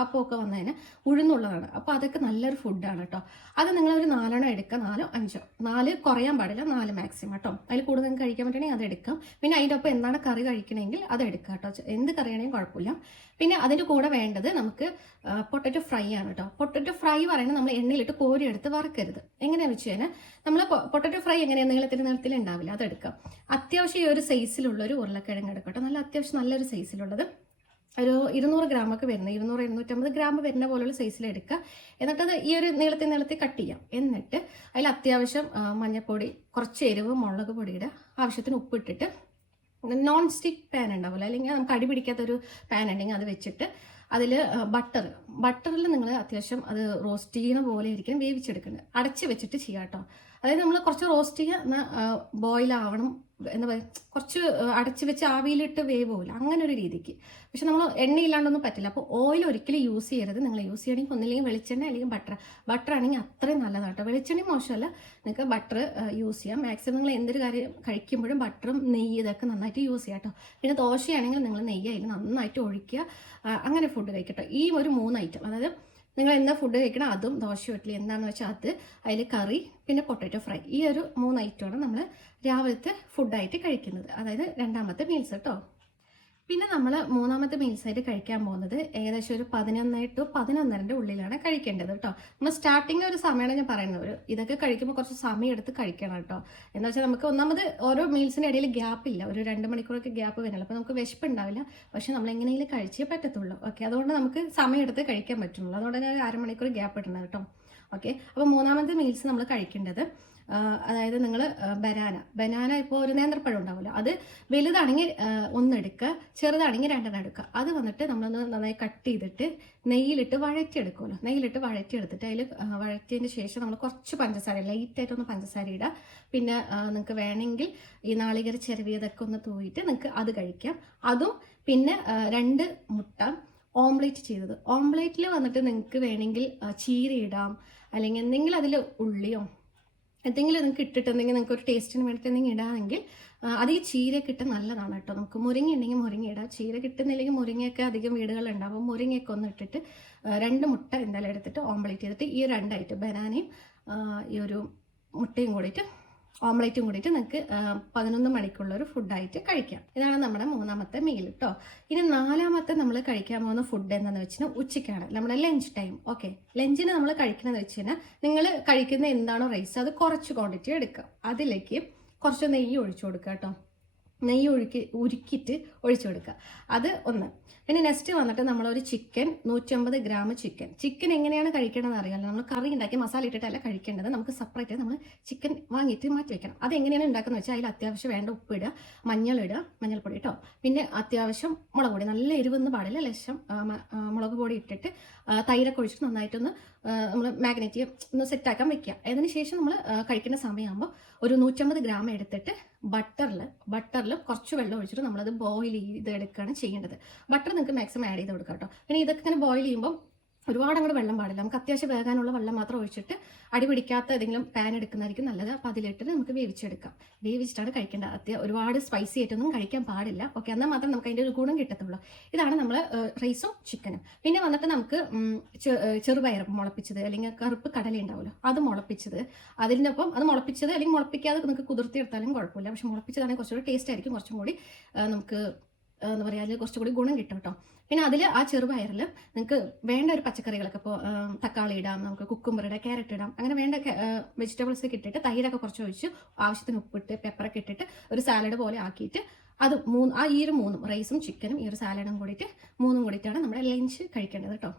ആപ്പമൊക്കെ വന്നതിന് ഉഴുന്നുള്ളതാണ്. അപ്പോൾ അതൊക്കെ നല്ലൊരു ഫുഡാണ് കേട്ടോ അത് നിങ്ങളൊരു നാലെണ്ണം എടുക്കുക. നാലോ അഞ്ചോ? നാല് കുറയാൻ പാടില്ല. നാല് മാക്സിമം കേട്ടോ അതിൽ കൂടുതൽ നിങ്ങൾക്ക് കഴിക്കാൻ പറ്റണമെങ്കിൽ അത് എടുക്കാം. പിന്നെ അതിന്റെ ഒപ്പം എന്താണ് കറി കഴിക്കണമെങ്കിൽ അത് എടുക്കാം കേട്ടോ എന്ത് കറിയാണെങ്കിലും കുഴപ്പമില്ല. പിന്നെ അതിന്റെ കൂടെ വേണ്ടത് നമുക്ക് പൊട്ടറ്റോ ഫ്രൈ ആണ് കേട്ടോ പൊട്ടറ്റോ ഫ്രൈ പറയുന്നത് നമ്മൾ എണ്ണയിലിട്ട് കോരിയെടുത്ത് വറക്കരുത്. എങ്ങനെയാണെന്ന് വെച്ച് കഴിഞ്ഞാൽ നമ്മൾ പൊട്ടറ്റോ ഫ്രൈ എങ്ങനെയാണ് നീളത്തിൽ നീളത്തിൽ ഉണ്ടാവില്ല അതെടുക്കാം അത്യാവശ്യം ഈ ഒരു സൈസിലുള്ള ഒരു ഉരുളക്കിഴങ്ങ് എടുക്കട്ടെ നല്ല അത്യാവശ്യം നല്ലൊരു സൈസിലുള്ളത്. ഒരു ഇരുന്നൂറ് ഗ്രാമൊക്കെ വരുന്നത് ഇരുന്നൂറ് ഇരുന്നൂറ്റമ്പത് ഗ്രാം വരുന്ന പോലുള്ള സൈസിൽ എടുക്കുക. എന്നിട്ടത് ഈ ഒരു നീളത്തിൽ നീളത്തിൽ കട്ട് ചെയ്യാം. എന്നിട്ട് അതിൽ അത്യാവശ്യം മഞ്ഞൾപ്പൊടി കുറച്ച് എരിവ് മുളക് പൊടിയുടെ ആവശ്യത്തിന് ഉപ്പിട്ടിട്ട് നോൺ സ്റ്റിക്ക് പാൻ ഉണ്ടാവില്ല? അല്ലെങ്കിൽ നമുക്ക് അടി പിടിക്കാത്തൊരു പാൻ ഉണ്ടെങ്കിൽ അത് വെച്ചിട്ട് അതിൽ ബട്ടർ ബട്ടറിൽ നിങ്ങൾ അത്യാവശ്യം അത് റോസ്റ്റ് ചെയ്യുന്ന പോലെ ഇരിക്കണം വേവിച്ചെടുക്കുന്നത് അടച്ച് വെച്ചിട്ട് ചെയ്യാം കേട്ടോ. അതായത് നമ്മൾ കുറച്ച് റോസ്റ്റ് ചെയ്യുക ബോയിൽ ആവണം എന്താ പറയുക കുറച്ച് അടച്ച് വെച്ച് ആവിയിലിട്ട് വേവ് പോകില്ല അങ്ങനെ ഒരു രീതിക്ക്. പക്ഷെ നമ്മൾ എണ്ണയില്ലാണ്ടൊന്നും പറ്റില്ല. അപ്പോൾ ഓയിൽ ഒരിക്കലും യൂസ് ചെയ്യരുത്. നിങ്ങൾ യൂസ് ചെയ്യണമെങ്കിൽ ഒന്നില്ലെങ്കിൽ വെളിച്ചെണ്ണ അല്ലെങ്കിൽ ബട്ടർ ബട്ടർ ആണെങ്കിൽ അത്രയും നല്ലതാണ് കേട്ടോ വെളിച്ചെണ്ണ മോശമല്ല. നിങ്ങൾക്ക് ബട്ടർ യൂസ് ചെയ്യാം. മാക്സിമം നിങ്ങൾ എന്തൊരു കാര്യം കഴിക്കുമ്പോഴും ബട്ടറും നെയ്യ് ഇതൊക്കെ നന്നായിട്ട് യൂസ് ചെയ്യാം കേട്ടോ പിന്നെ ദോശയാണെങ്കിൽ നിങ്ങൾ നെയ്യ് അതിൽ നന്നായിട്ട് ഒഴിക്കുക. അങ്ങനെ ഫുഡ് കഴിക്കട്ടോ. ഈ ഒരു മൂന്ന് ഐറ്റം അതായത് നിങ്ങൾ എന്താ ഫുഡ് കഴിക്കണം? അതും ദോശ ഇഡ്ഡലി എന്താണെന്ന് വെച്ചാൽ അത് അതിൽ കറി പിന്നെ പൊട്ടറ്റോ ഫ്രൈ ഈ ഒരു മൂന്ന് ഐറ്റമാണ് നമ്മൾ രാവിലത്തെ ഫുഡായിട്ട് കഴിക്കുന്നത്. അതായത് രണ്ടാമത്തെ മീൽസ് കേട്ടോ പിന്നെ നമ്മൾ മൂന്നാമത്തെ മീൽസ് ആയിട്ട് കഴിക്കാൻ പോകുന്നത് ഏകദേശം ഒരു പതിനൊന്ന് ടു പതിനൊന്നരന്റെ ഉള്ളിലാണ് കഴിക്കേണ്ടത് കേട്ടോ നമ്മൾ സ്റ്റാർട്ടിങ് ഒരു സമയമാണ് ഞാൻ പറയുന്നത്. ഒരു ഇതൊക്കെ കഴിക്കുമ്പോൾ കുറച്ച് സമയം എടുത്ത് കഴിക്കണം കേട്ടോ എന്ന് വെച്ചാൽ നമുക്ക് ഒന്നാമത് ഓരോ മീൽസിന്റെ ഇടയിൽ ഗ്യാപ്പ് ഇല്ല. ഒരു രണ്ട് മണിക്കൂറൊക്കെ ഗ്യാപ്പ് വരില്ല അപ്പോൾ നമുക്ക് വിശപ്പ് ഉണ്ടാവില്ല. പക്ഷേ നമ്മൾ എങ്ങനെയെങ്കിലും കഴിച്ചേ പറ്റത്തുള്ളൂ. ഓക്കെ അതുകൊണ്ട് നമുക്ക് സമയം എടുത്ത് കഴിക്കാൻ പറ്റുള്ളൂ. അതുകൊണ്ട് ഞാൻ അരമണിക്കൂർ ഗ്യാപ്പ് ഇടണം കേട്ടോ ഓക്കെ അപ്പോൾ മൂന്നാമത്തെ മീൽസ് നമ്മൾ കഴിക്കേണ്ടത് അതായത് നിങ്ങൾ ബനാന. ബനാന ഇപ്പോൾ ഒരു നേന്ത്രപ്പഴം ഉണ്ടാവില്ല അത് വലുതാണെങ്കിൽ ഒന്നെടുക്കുക ചെറുതാണെങ്കിൽ രണ്ടെണ്ണം എടുക്കുക. അത് വന്നിട്ട് നമ്മളൊന്ന് നന്നായി കട്ട് ചെയ്തിട്ട് നെയ്യിലിട്ട് വഴറ്റിയെടുക്കുമല്ലോ. നെയ്യിലിട്ട് വഴറ്റിയെടുത്തിട്ട് അതിൽ വഴറ്റിയതിന് ശേഷം നമ്മൾ കുറച്ച് പഞ്ചസാര ലൈറ്റായിട്ടൊന്ന് പഞ്ചസാര ഇടുക. പിന്നെ നിങ്ങൾക്ക് വേണമെങ്കിൽ ഈ നാളികേര ചെറുവിയതൊക്കെ ഒന്ന് തൂവിയിട്ട് നിങ്ങൾക്ക് അത് കഴിക്കാം. അതും പിന്നെ രണ്ട് മുട്ട ഓംലേറ്റ് ചെയ്തത്. ഓംലേറ്റിൽ വന്നിട്ട് നിങ്ങൾക്ക് വേണമെങ്കിൽ ചീര ഇടാം. അല്ലെങ്കിൽ എന്തെങ്കിലും അതിൽ ഉള്ളിയോ എന്തെങ്കിലും നിങ്ങൾക്ക് ഇട്ടിട്ടുണ്ടെങ്കിൽ നിങ്ങൾക്ക് ഒരു ടേസ്റ്റിന് വേണ്ടി എന്തെങ്കിലും ഇടാമെങ്കിൽ അത് അധികം ചീരയൊക്കെ ഇട്ട് നല്ലതാണ് കേട്ടോ. നമുക്ക് മുരിങ്ങ ഉണ്ടെങ്കിൽ മുരിങ്ങ ഇടാം. ചീര കിട്ടുന്നില്ലെങ്കിൽ മുരിങ്ങയൊക്കെ അധികം വീടുകളുണ്ടാവും അപ്പോൾ മുരിങ്ങയൊക്കെ ഒന്ന് ഇട്ടിട്ട് രണ്ട് മുട്ട എന്തായാലും എടുത്തിട്ട് ഓംപ്ലേറ്റ് ചെയ്തിട്ട് ഈ രണ്ടായിട്ട് ബനാനയും ഈ ഒരു മുട്ടയും കൂടിയിട്ട് ഓംലേറ്റും കൂടിയിട്ട് നിങ്ങൾക്ക് പതിനൊന്ന് മണിക്കുള്ള ഒരു ഫുഡായിട്ട് കഴിക്കാം. ഇതാണ് നമ്മുടെ മൂന്നാമത്തെ മീൽ കേട്ടോ ഇനി നാലാമത്തെ നമ്മൾ കഴിക്കാൻ പോകുന്ന ഫുഡ് എന്താണെന്ന് വെച്ചാൽ ഉച്ചയ്ക്കാണ്. നമ്മുടെ ലഞ്ച് ടൈം ഓക്കെ ലഞ്ചിന് നമ്മൾ കഴിക്കണമെന്ന് വെച്ച് കഴിഞ്ഞാൽ നിങ്ങൾ കഴിക്കുന്ന എന്താണോ റൈസ് അത് കുറച്ച് ക്വാണ്ടിറ്റി എടുക്കുക. അതിലേക്ക് കുറച്ച് നെയ്യ് ഒഴിച്ചു കൊടുക്കുക കേട്ടോ നെയ്യ് ഒഴുക്കി ഉരുക്കിയിട്ട് ഒഴിച്ചു കൊടുക്കുക. അത് ഒന്ന്. പിന്നെ നെക്സ്റ്റ് വന്നിട്ട് നമ്മളൊരു ചിക്കൻ നൂറ്റമ്പത് ഗ്രാം ചിക്കൻ ചിക്കൻ എങ്ങനെയാണ് കഴിക്കേണ്ടതെന്ന് അറിയാമല്ലോ. നമ്മൾ കറി ഉണ്ടാക്കി മസാല ഇട്ടിട്ടല്ല കഴിക്കേണ്ടത്. നമുക്ക് സെപ്പറേറ്റ് നമ്മൾ ചിക്കൻ വാങ്ങിയിട്ട് മാറ്റി വെക്കണം. അത് എങ്ങനെയാണ് ഉണ്ടാക്കുന്നത് വെച്ചാൽ അതിൽ അത്യാവശ്യം വേണ്ട ഉപ്പ് ഇടുക മഞ്ഞൾ ഇടുക മഞ്ഞൾപ്പൊടി കേട്ടോ പിന്നെ അത്യാവശ്യം മുളക് പൊടി. നല്ല എരിവൊന്നും പാടില്ല. ലക്ഷം മുളക് പൊടി ഇട്ടിട്ട് തൈരൊക്കെ ഒഴിച്ചിട്ട് നന്നായിട്ടൊന്ന് നമ്മൾ മാഗ്നറ്റ് ഒന്ന് സെറ്റാക്കാൻ വെക്കുക അതിന് ശേഷം നമ്മൾ കഴിക്കുന്ന സമയമാകുമ്പോൾ ഒരു നൂറ്റമ്പത് ഗ്രാം എടുത്തിട്ട് ബട്ടറിൽ ബട്ടറിൽ കുറച്ച് വെള്ളം ഒഴിച്ചിട്ട് നമ്മളത് ബോയിൽ ചെയ്ത് എടുക്കുകയാണ് ചെയ്യേണ്ടത്. ബട്ടർ നിങ്ങൾക്ക് മാക്സിമം ആഡ് ചെയ്ത് കൊടുക്കാം കേട്ടോ പിന്നെ ഇതൊക്കെ ഇങ്ങനെ ബോയിൽ ചെയ്യുമ്പോൾ ഒരുപാട് അങ്ങോട്ട് വെള്ളം പാടില്ല. നമുക്ക് അത്യാവശ്യം വേകാനുള്ള വെള്ളം മാത്രം ഒഴിച്ചിട്ട് അടി പിടിക്കാത്ത ഏതെങ്കിലും പാൻ എടുക്കുന്നതായിരിക്കും നല്ലത്. അപ്പോൾ അതിലിട്ട് നമുക്ക് വേവിച്ചെടുക്കാം. വേവിച്ചിട്ടാണ് കഴിക്കേണ്ടത് അത്യ ഒരുപാട് സ്പൈസി ആയിട്ടൊന്നും കഴിക്കാൻ പാടില്ല. ഓക്കെ എന്നാൽ മാത്രം നമുക്ക് അതിന്റെ ഒരു ഗുണം കിട്ടത്തുള്ളൂ. ഇതാണ് നമ്മൾ റൈസും ചിക്കനും പിന്നെ വന്നിട്ട് നമുക്ക് ചെറുപയർ മുളപ്പിച്ചത് അല്ലെങ്കിൽ കറുപ്പ് കടല ഉണ്ടാവുമല്ലോ അത് മുളപ്പിച്ചത്. അതിനൊപ്പം അത് മുളപ്പിച്ചത് അല്ലെങ്കിൽ മുളപ്പിക്കാതെ നിങ്ങൾക്ക് കുതിർത്തിയെടുത്താലും കുഴപ്പമില്ല. പക്ഷെ മുളപ്പിച്ചതാണെങ്കിൽ കുറച്ചുകൂടി ടേസ്റ്റ് ആയിരിക്കും. കുറച്ചും കൂടി നമുക്ക് എന്താ പറയുക അതിൽ കുറച്ചുകൂടി ഗുണം കിട്ടും കേട്ടോ. പിന്നെ അതിൽ ആ ചെറുപയറിൽ നിങ്ങൾക്ക് വേണ്ട ഒരു പച്ചക്കറികളൊക്കെ ഇപ്പോൾ തക്കാളി ഇടാം നമുക്ക് കുക്കുംബർ ഇടാം ക്യാരറ്റ് ഇടാം അങ്ങനെ വേണ്ട വെജിറ്റബിൾസ് ഒക്കെ ഇട്ടിട്ട് തൈരൊക്കെ കുറച്ച് ഒഴിച്ച് ആവശ്യത്തിന് ഉപ്പിട്ട് പെപ്പറൊക്കെ ഇട്ടിട്ട് ഒരു സാലഡ് പോലെ ആക്കിയിട്ട് അത് മൂന്ന് ആ ഈ ഒരു മൂന്നും റൈസും ചിക്കനും ഈ ഒരു സാലഡും കൂടിയിട്ട് മൂന്നും കൂടിയിട്ടാണ് നമ്മുടെ ലഞ്ച് കഴിക്കേണ്ടത് കേട്ടോ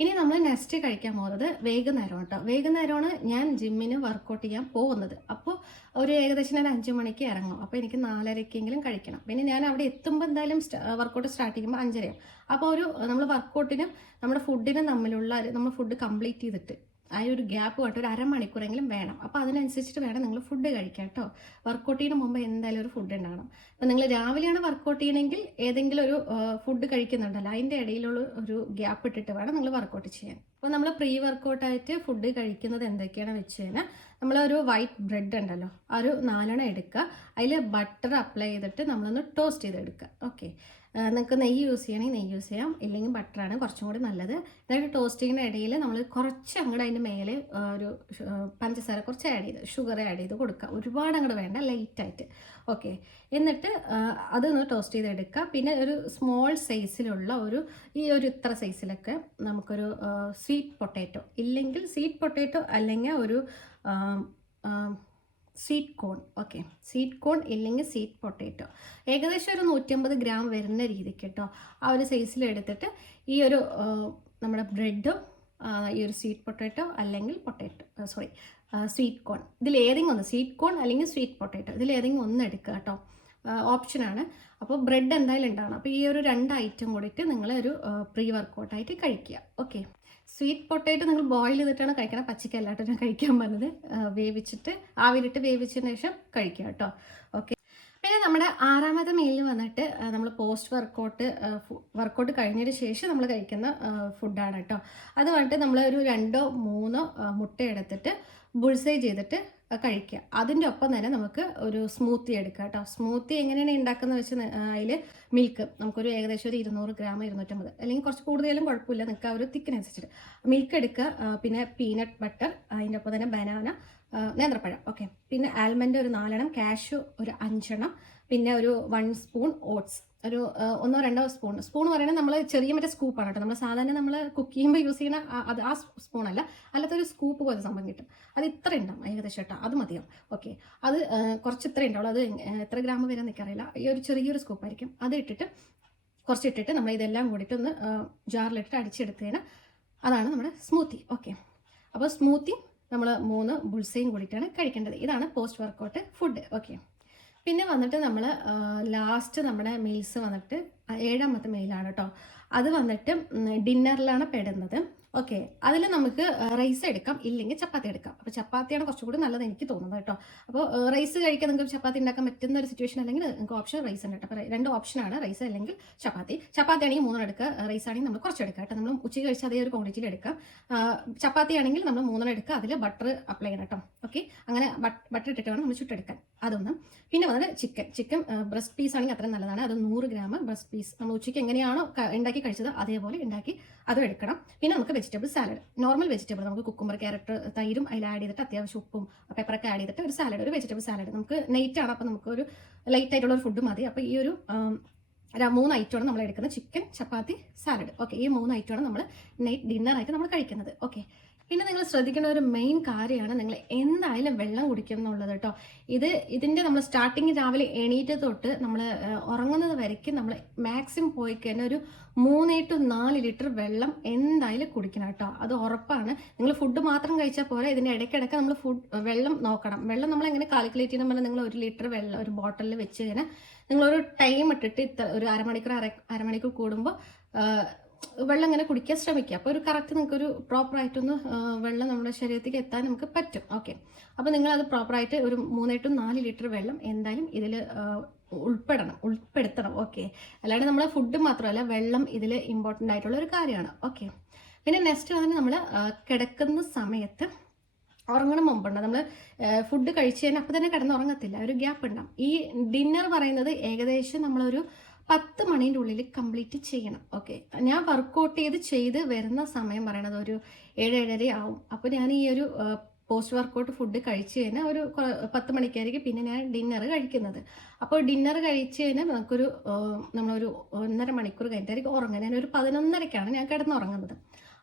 ഇനി നമ്മൾ നെക്സ്റ്റ് കഴിക്കാൻ പോകുന്നത് വൈകുന്നേരം കേട്ടോ. വൈകുന്നേരമാണ് ഞാൻ ജിമ്മിന് വർക്കൗട്ട് ചെയ്യാൻ പോകുന്നത്. അപ്പോൾ ഒരു ഏകദേശം ഞാൻ അഞ്ച് മണിക്ക് ഇറങ്ങും. അപ്പോൾ എനിക്ക് നാലരയ്ക്കെങ്കിലും കഴിക്കണം. പിന്നെ ഞാൻ അവിടെ എത്തുമ്പോൾ എന്തായാലും വർക്കൗട്ട് സ്റ്റാർട്ട് ചെയ്യുമ്പോൾ അഞ്ചരയാവും. അപ്പോൾ ഒരു നമ്മൾ വർക്കൗട്ടിനും നമ്മുടെ ഫുഡിനും തമ്മിലുള്ള നമ്മൾ ഫുഡ് കംപ്ലീറ്റ് ചെയ്തിട്ട് ആ ഒരു ഗ്യാപ്പ് കേട്ടോ ഒരു അരമണിക്കൂറെങ്കിലും വേണം. അപ്പോൾ അതിനനുസരിച്ചിട്ട് വേണം നിങ്ങൾ ഫുഡ് കഴിക്കാം കേട്ടോ വർക്കൗട്ട് ചെയ്യുന്ന മുമ്പ് എന്തായാലും ഒരു ഫുഡ് ഉണ്ടാകണം അപ്പോൾ നിങ്ങൾ രാവിലെയാണ് വർക്കൗട്ട് ചെയ്യണമെങ്കിൽ ഏതെങ്കിലും ഒരു ഫുഡ് കഴിക്കുന്നുണ്ടല്ലോ അതിന്റെ ഇടയിലുള്ള ഒരു ഗ്യാപ്പ് ഇട്ടിട്ട് വേണം നിങ്ങൾ വർക്കൗട്ട് ചെയ്യാൻ. അപ്പോൾ നമ്മൾ പ്രീ വർക്കൗട്ടായിട്ട് ഫുഡ് കഴിക്കുന്നത് എന്തൊക്കെയാണ് വെച്ച് കഴിഞ്ഞാൽ നമ്മളൊരു വൈറ്റ് ബ്രെഡ് ഉണ്ടല്ലോ ആ ഒരു നാലെണ്ണം എടുക്കുക. അതിൽ ബട്ടർ അപ്ലൈ ചെയ്തിട്ട് നമ്മളൊന്ന് ടോസ്റ്റ് ചെയ്തെടുക്കുക. ഓക്കെ നിങ്ങൾക്ക് നെയ്യ് യൂസ് ചെയ്യണമെങ്കിൽ നെയ്യ് യൂസ് ചെയ്യാം. ഇല്ലെങ്കിൽ ബട്ടറാണ് കുറച്ചും കൂടി നല്ലത്. എന്നിട്ട് ടോസ്റ്റിങ്ങിന്റെ ഇടയിൽ നമ്മൾ കുറച്ച് അങ്ങോട്ട് അതിന്റെ മേലെ ഒരു പഞ്ചസാര കുറച്ച് ആഡ് ചെയ്ത് ഷുഗർ ആഡ് ചെയ്ത് കൊടുക്കുക. ഒരുപാട് അങ്ങോട്ട് വേണ്ട ലൈറ്റായിട്ട് ഓക്കെ എന്നിട്ട് അതൊന്ന് ടോസ്റ്റ് ചെയ്ത് എടുക്കുക പിന്നെ ഒരു സ്മോൾ സൈസിലുള്ള ഒരു ഈ ഒരു ഇത്ര സൈസിലൊക്കെ നമുക്കൊരു സ്വീറ്റ് പൊട്ടാറ്റോ ഇല്ലെങ്കിൽ സ്വീറ്റ് പൊട്ടാറ്റോ അല്ലെങ്കിൽ ഒരു sweet corn okay sweet corn ഇല്ലെങ്കിൽ സ്വീറ്റ് പൊട്ടേറ്റോ ഏകദേശം ഒരു നൂറ്റമ്പത് ഗ്രാം വരുന്ന രീതിക്ക് കേട്ടോ ആ ഒരു സൈസിൽ എടുത്തിട്ട് ഈ ഒരു നമ്മുടെ ബ്രെഡും ഈ ഒരു സ്വീറ്റ് പൊട്ടേറ്റോ അല്ലെങ്കിൽ പൊട്ടേറ്റോ സോറി സ്വീറ്റ് കോൺ ഇതിൽ ഏതെങ്കിലും ഒന്ന് സ്വീറ്റ് കോൺ അല്ലെങ്കിൽ സ്വീറ്റ് പൊട്ടേറ്റോ ഇതിൽ ഏതെങ്കിലും ഒന്ന് എടുക്കുക കേട്ടോ ഓപ്ഷനാണ് അപ്പോൾ ബ്രെഡ് എന്തായാലും ഉണ്ടാവണം. അപ്പോൾ ഈ ഒരു രണ്ട് ഐറ്റം കൂടിയിട്ട് നിങ്ങൾ ഒരു പ്രീ വർക്കൗട്ടായിട്ട് കഴിക്കുക. ഓക്കെ സ്വീറ്റ് പൊട്ടേറ്റോ നിങ്ങൾ ബോയിൽ ചെയ്തിട്ടാണ് കഴിക്കണം. പച്ചക്കല്ലാട്ടോ ഞാൻ കഴിക്കാൻ പറഞ്ഞത്. വേവിച്ചിട്ട് ആവിലിട്ട് വേവിച്ചതിന് ശേഷം കഴിക്കുക കേട്ടോ. ഓക്കെ പിന്നെ നമ്മുടെ ആറാമത്തെ മീലിൽ വന്നിട്ട് നമ്മൾ പോസ്റ്റ് വർക്കൗട്ട് വർക്കൗട്ട് കഴിഞ്ഞതിന് ശേഷം നമ്മൾ കഴിക്കുന്ന ഫുഡാണ് കേട്ടോ. അത് വന്നിട്ട് നമ്മൾ ഒരു രണ്ടോ മൂന്നോ മുട്ട എടുത്തിട്ട് ബുൾസൈ ചെയ്തിട്ട് കഴിക്കുക അതിന്റെ ഒപ്പം തന്നെ നമുക്ക് ഒരു സ്മൂത്തി എടുക്കുക കേട്ടോ സ്മൂത്തി എങ്ങനെയാണ് ഉണ്ടാക്കുന്നത് വെച്ച് അതിൽ മിൽക്ക്. നമുക്കൊരു ഏകദേശം ഒരു ഇരുന്നൂറ് ഗ്രാം ഇരുന്നൂറ്റമ്പത്. അല്ലെങ്കിൽ കുറച്ച് കൂടുതലും കുഴപ്പമില്ല. നിങ്ങൾക്ക് ആ ഒരു തിക്കിനനുസരിച്ചിട്ട് മിൽക്ക് എടുക്കുക പിന്നെ പീനട്ട് ബട്ടർ അതിന്റെ ഒപ്പം തന്നെ ബനാന നേന്ത്രപ്പഴം. ഓക്കെ. പിന്നെ ആൽമന്റെ ഒരു നാലെണ്ണം കാഷ്യു ഒരു അഞ്ചെണ്ണം പിന്നെ ഒരു വൺ സ്പൂൺ ഓട്സ്. ഒരു ഒന്നോ രണ്ടോ സ്പൂൺ സ്പൂൺ പറയുന്നത് നമ്മൾ ചെറിയ മറ്റേ സ്കൂപ്പാണ് കേട്ടോ. നമ്മൾ സാധാരണ നമ്മൾ കുക്ക് ചെയ്യുമ്പോൾ യൂസ് ചെയ്യുന്ന അത് ആ സ്പൂണല്ല അല്ലാത്തൊരു സ്കൂപ്പ് പോലെ സംഭവം കിട്ടും. അത് ഇത്ര ഉണ്ടാവും ഏകദേശം കേട്ടോ. അത് മതിയാവും ഓക്കെ അത് കുറച്ച് ഇത്ര ഉണ്ടാവുള്ളൂ. അത് എത്ര ഗ്രാം വരെ എനിക്കറിയില്ല ഈ ഒരു ചെറിയൊരു സ്കൂപ്പായിരിക്കും അത് ഇട്ടിട്ട് കുറച്ച് ഇട്ടിട്ട് നമ്മൾ ഇതെല്ലാം കൂടിയിട്ട് ഒന്ന് ജാറിലിട്ടിട്ട് അടിച്ചെടുത്തതിന് അതാണ് നമ്മുടെ സ്മൂത്തി ഓക്കെ അപ്പോൾ സ്മൂത്തി നമ്മൾ മൂന്ന് ബുൾസയും കൂടിയിട്ടാണ് കഴിക്കേണ്ടത്. ഇതാണ് പോസ്റ്റ് വർക്കൗട്ട് ഫുഡ് ഓക്കെ പിന്നെ വന്നിട്ട് നമ്മൾ ലാസ്റ്റ് നമ്മുടെ മീൽസ് വന്നിട്ട് ഏഴാമത്തെ മെയിലാണ് കേട്ടോ അത് വന്നിട്ട് ഡിന്നറിലാണ് പെടുന്നത്. ഓക്കെ. അതിൽ നമുക്ക് റൈസ് എടുക്കാം ഇല്ലെങ്കിൽ ചപ്പാത്തി എടുക്കാം. അപ്പോൾ ചപ്പാത്തിയാണ് കുറച്ചുകൂടി നല്ലത് എനിക്ക് തോന്നുന്നത് കേട്ടോ. അപ്പോൾ റൈസ് കഴിക്കാൻ നിങ്ങൾക്ക് ചപ്പാത്തി ഉണ്ടാക്കാൻ പറ്റുന്ന ഒരു സിറ്റുവേഷൻ അല്ലെങ്കിൽ നിങ്ങൾക്ക് ഓപ്ഷൻ റൈസ് ഉണ്ട് കേട്ടോ. അപ്പോൾ രണ്ട് ഓപ്ഷനാണ് റൈസ് അല്ലെങ്കിൽ ചപ്പാത്തി. ചപ്പാത്തി ആണെങ്കിൽ മൂന്നെണ്ണം എടുക്കുക റൈസ് ആണെങ്കിൽ നമ്മൾ കുറച്ച് എടുക്കുക കേട്ടോ. നമ്മൾ ഉച്ചയ്ക്ക് കഴിച്ച അതേ ഒരു ക്വാണ്ടിറ്റിയിൽ എടുക്കാം. ചപ്പാത്തി ആണെങ്കിൽ നമ്മൾ മൂന്നെണ്ണം എടുക്കുക അതിൽ ബട്ടർ അപ്ലൈ ചെയ്യണം കേട്ടോ. ഓക്കെ. അങ്ങനെ ബട്ടർ ഇട്ടിട്ട് വേണം നമ്മൾ ചുട്ടെടുക്കാൻ. അതൊന്നും. പിന്നെ വന്നിട്ട് ചിക്കൻ ചിക്കൻ ബ്രസ്റ്റ് പീസ് ആണെങ്കിൽ അത്രയും നല്ലതാണ്. അത് നൂറ് ഗ്രാം ബ്രസ്റ്റ് പീസ് നമ്മൾ ഉച്ചയ്ക്ക് എങ്ങനെയാണോ ഉണ്ടാക്കി കഴിച്ചത് അതേപോലെ ഉണ്ടാക്കി അതും എടുക്കണം. പിന്നെ നമുക്ക് വെജിറ്റബിൾ സാലഡ് നോർമൽ വെജിറ്റബിൾ നമുക്ക് കുക്കുമ്പർ ക്യാരറ്റ് തൈരും അതിൽ ആഡ് ചെയ്തിട്ട് അത്യാവശ്യം ഉപ്പും പെപ്പറൊക്കെ ആഡ് ചെയ്തിട്ട് ഒരു സാലഡ് ഒരു വെജിറ്റബിൾ സാലഡ് നമുക്ക് നൈറ്റ് ആണ് അപ്പോൾ നമുക്ക് ഒരു ലൈറ്റ് ആയിട്ടുള്ള ഒരു ഫുഡ് മതി. അപ്പോൾ ഈ ഒരു മൂന്ന് ഐറ്റം മൂന്ന് ഐറ്റമാണ് നമ്മൾ എടുക്കുന്നത് ചിക്കൻ ചപ്പാത്തി സാലഡ് ഓക്കെ ഈ മൂന്ന് ഐറ്റമാണ് നമ്മൾ നൈറ്റ് ഡിന്നറായിട്ട് നമ്മൾ കഴിക്കുന്നത്. ഓക്കെ പിന്നെ നിങ്ങൾ ശ്രദ്ധിക്കേണ്ട ഒരു മെയിൻ കാര്യമാണ് നിങ്ങൾ എന്തായാലും വെള്ളം കുടിക്കണം എന്നുള്ളത് കേട്ടോ. ഇത് ഇതിന്റെ നമ്മൾ സ്റ്റാർട്ടിങ് രാവിലെ എണീറ്റ് തൊട്ട് നമ്മൾ ഉറങ്ങുന്നത് വരയ്ക്കും നമ്മൾ മാക്സിമം പോയി കഴിഞ്ഞാൽ ഒരു മൂന്ന് ടു നാല് ലിറ്റർ വെള്ളം എന്തായാലും കുടിക്കണം കേട്ടോ. അത് ഉറപ്പാണ്. നിങ്ങൾ ഫുഡ് മാത്രം കഴിച്ചാൽ പോരാ. ഇതിന്റെ ഇടയ്ക്കിടയ്ക്ക് നമ്മൾ ഫുഡ് വെള്ളം നോക്കണം. വെള്ളം നമ്മൾ എങ്ങനെ കാൽക്കുലേറ്റ് ചെയ്യണം പോലെ നിങ്ങൾ ഒരു ലിറ്റർ വെള്ളം ഒരു ബോട്ടിലിൽ വെച്ച് കഴിഞ്ഞാൽ നിങ്ങളൊരു ടൈം ഇട്ടിട്ട് ഇത്ര ഒരു അരമണിക്കൂർ അര അരമണിക്കൂർ കൂടുമ്പോൾ വെള്ളം ഇങ്ങനെ കുടിക്കാൻ ശ്രമിക്കുക. അപ്പോൾ ഒരു കറക്റ്റ് നിങ്ങൾക്കൊരു പ്രോപ്പറായിട്ടൊന്ന് വെള്ളം നമ്മുടെ ശരീരത്തേക്ക് എത്താൻ നമുക്ക് പറ്റും. ഓക്കെ അപ്പോൾ നിങ്ങളത് പ്രോപ്പറായിട്ട് ഒരു മൂന്ന് ടു നാല് ലിറ്റർ വെള്ളം എന്തായാലും ഇതിൽ ഉൾപ്പെടണം ഉൾപ്പെടുത്തണം. ഓക്കെ അല്ലാണ്ട് നമ്മൾ ഫുഡ് മാത്രമല്ല വെള്ളം ഇതിൽ ഇമ്പോർട്ടന്റ് ആയിട്ടുള്ള ഒരു കാര്യമാണ്. ഓക്കെ പിന്നെ നെക്സ്റ്റ് വന്നിട്ട് നമ്മൾ കിടക്കുന്ന സമയത്ത് ഉറങ്ങണം മുമ്പുണ്ട്. നമ്മൾ ഫുഡ് കഴിച്ച് കഴിഞ്ഞാൽ അപ്പം തന്നെ കിടന്ന് ഉറങ്ങത്തില്ല ഒരു ഗ്യാപ്പ് ഉണ്ടാവും. ഈ ഡിന്നർ പറയുന്നത് ഏകദേശം നമ്മളൊരു പത്ത് മണീന്റെ ഉള്ളിൽ കംപ്ലീറ്റ് ചെയ്യണം. ഓക്കെ. ഞാൻ വർക്കൗട്ട് ചെയ്ത് ചെയ്ത് വരുന്ന സമയം പറയണത് ഒരു ഏഴ് ഏഴര ആവും. അപ്പോൾ ഞാൻ ഈ ഒരു പോസ്റ്റ് വർക്കൗട്ട് ഫുഡ് കഴിച്ച് കഴിഞ്ഞാൽ ഒരു പത്ത് മണിക്കായിരിക്കും പിന്നെ ഞാൻ ഡിന്നർ കഴിക്കുന്നത്. അപ്പോൾ ഡിന്നർ കഴിച്ച് കഴിഞ്ഞാൽ നമുക്കൊരു നമ്മളൊരു ഒന്നര മണിക്കൂർ കഴിഞ്ഞിട്ടായിരിക്കും ഉറങ്ങുക ഞാൻ ഒരു പതിനൊന്നരക്കാണ് ഞാൻ കിടന്നുറങ്ങുന്നത്.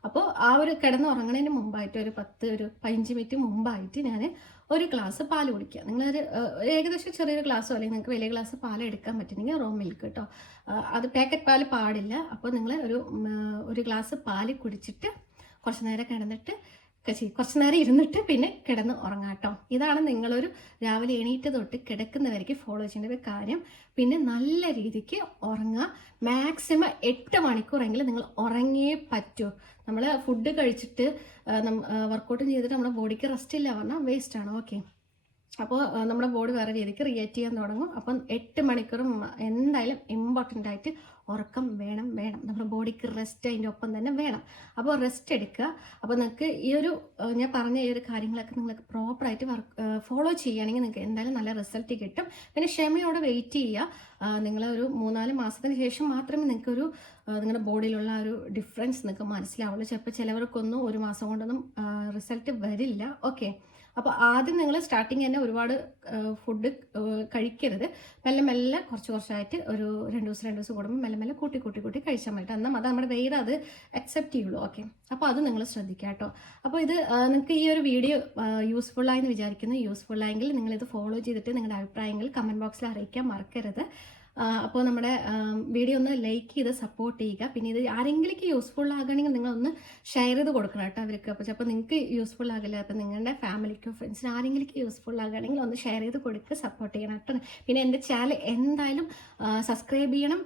അപ്പോൾ ആ ഒരു കിടന്നുറങ്ങണതിന് മുമ്പായിട്ട് ഒരു പത്ത് ഒരു പതിനഞ്ച് മിനിറ്റ് മുമ്പായിട്ട് ഞാൻ ഒരു ഗ്ലാസ് പാൽ കുടിക്കുക. നിങ്ങളൊരു ഏകദേശം ചെറിയൊരു ഗ്ലാസ്സോ അല്ലെങ്കിൽ നിങ്ങൾക്ക് വലിയ ഗ്ലാസ് പാൽ എടുക്കാൻ പറ്റുന്നെങ്കിൽ റോ മിൽക്ക് കേട്ടോ അത് പാക്കറ്റ് പാൽ പാടില്ല. അപ്പോൾ നിങ്ങൾ ഒരു ഒരു ഗ്ലാസ് പാൽ കുടിച്ചിട്ട് കുറച്ച് നേരം കിടന്നിട്ട് ക- ചെയ്യും. കുറച്ച് നേരം ഇരുന്നിട്ട് പിന്നെ കിടന്ന് ഉറങ്ങാം കേട്ടോ. ഇതാണ് നിങ്ങളൊരു രാവിലെ എണീറ്റ് തൊട്ട് കിടക്കുന്നവരേക്ക് ഫോളോ ചെയ്യേണ്ട ഒരു കാര്യം. പിന്നെ നല്ല രീതിക്ക് ഉറങ്ങുക. മാക്സിമം എട്ട് മണിക്കൂറെങ്കിലും നിങ്ങൾ ഉറങ്ങിയേ പറ്റൂ. നമ്മൾ ഫുഡ് കഴിച്ചിട്ട് വർക്കൗട്ട് ചെയ്തിട്ട് നമ്മുടെ ബോഡിക്ക് റെസ്റ്റ് ഇല്ല പറഞ്ഞാൽ വേസ്റ്റ് ആണ്. ഓക്കെ അപ്പോൾ നമ്മുടെ ബോഡി വേറെ രീതിക്ക് റിയാക്ട് ചെയ്യാൻ തുടങ്ങും. അപ്പം എട്ട് മണിക്കൂറും എന്തായാലും ഇമ്പോർട്ടന്റ് ആയിട്ട് ഉറക്കം വേണം വേണം. നമ്മുടെ ബോഡിക്ക് റെസ്റ്റ് അതിന്റെ ഒപ്പം തന്നെ വേണം. അപ്പോൾ റെസ്റ്റ് എടുക്കുക. അപ്പോൾ നിങ്ങൾക്ക് ഈ ഒരു ഞാൻ പറഞ്ഞ ഈ ഒരു കാര്യങ്ങളൊക്കെ നിങ്ങൾക്ക് പ്രോപ്പറായിട്ട് വർക്ക് ഫോളോ ചെയ്യുകയാണെങ്കിൽ നിങ്ങൾക്ക് എന്തായാലും നല്ല റിസൾട്ട് കിട്ടും. പിന്നെ ക്ഷമയോടെ വെയിറ്റ് ചെയ്യുക. നിങ്ങൾ ഒരു മൂന്നാൽ മാസത്തിന് ശേഷം മാത്രമേ നിങ്ങൾക്കൊരു നിങ്ങളുടെ ബോഡിയിലുള്ള ഒരു ഡിഫറൻസ് നിങ്ങൾക്ക് മനസ്സിലാവുള്ളൂ. ചിലപ്പോൾ ചിലവർക്കൊന്നും ഒരു മാസം കൊണ്ടൊന്നും റിസൾട്ട് വരില്ല. ഓക്കെ അപ്പോൾ ആദ്യം നിങ്ങൾ സ്റ്റാർട്ടിങ് തന്നെ ഒരുപാട് ഫുഡ് കഴിക്കരുത്. മെല്ലെ മെല്ലെ കുറച്ച് കുറച്ചായിട്ട് ഒരു രണ്ട് ദിവസം രണ്ട് ദിവസം കൂടുമ്പോൾ മെല്ലെ മെല്ലെ കൂട്ടി കൂട്ടി കൂട്ടി കഴിച്ചാൽ മതി എന്നാൽ അത് നമ്മുടെ വെയിറ്റ് അത് അക്സെപ്റ്റ് ചെയ്യുള്ളൂ. ഓക്കെ അപ്പോൾ അത് നിങ്ങൾ ശ്രദ്ധിക്കുക കേട്ടോ. അപ്പോൾ ഇത് നിങ്ങൾക്ക് ഈ ഒരു വീഡിയോ യൂസ്ഫുൾ ആയെന്ന് വിചാരിക്കുന്നു. യൂസ്ഫുൾ ആയെങ്കിൽ നിങ്ങളിത് ഫോളോ ചെയ്തിട്ട് നിങ്ങളുടെ അഭിപ്രായങ്ങൾ കമന്റ് ബോക്സിൽ അറിയിക്കാൻ മറക്കരുത്. അപ്പോൾ നമ്മുടെ വീഡിയോ ഒന്ന് ലൈക്ക് ചെയ്ത് സപ്പോർട്ട് ചെയ്യുക. പിന്നെ ഇത് ആരെങ്കിലും യൂസ്ഫുൾ ആകണമെങ്കിൽ നിങ്ങളൊന്ന് ഷെയർ ചെയ്ത് കൊടുക്കണം കേട്ടോ അവർക്ക്. അപ്പോൾ ചിലപ്പോൾ നിങ്ങൾക്ക് യൂസ്ഫുൾ ആകില്ല. അപ്പോൾ നിങ്ങളുടെ ഫാമിലിക്കോ ഫ്രണ്ട്സിന് ആരെങ്കിലും യൂസ്ഫുൾ ആകണമെങ്കിൽ ഒന്ന് ഷെയർ ചെയ്ത് കൊടുക്കുക സപ്പോർട്ട് ചെയ്യണം കേട്ടോ. പിന്നെ എന്റെ ചാനൽ എന്തായാലും സബ്സ്ക്രൈബ് ചെയ്യണം.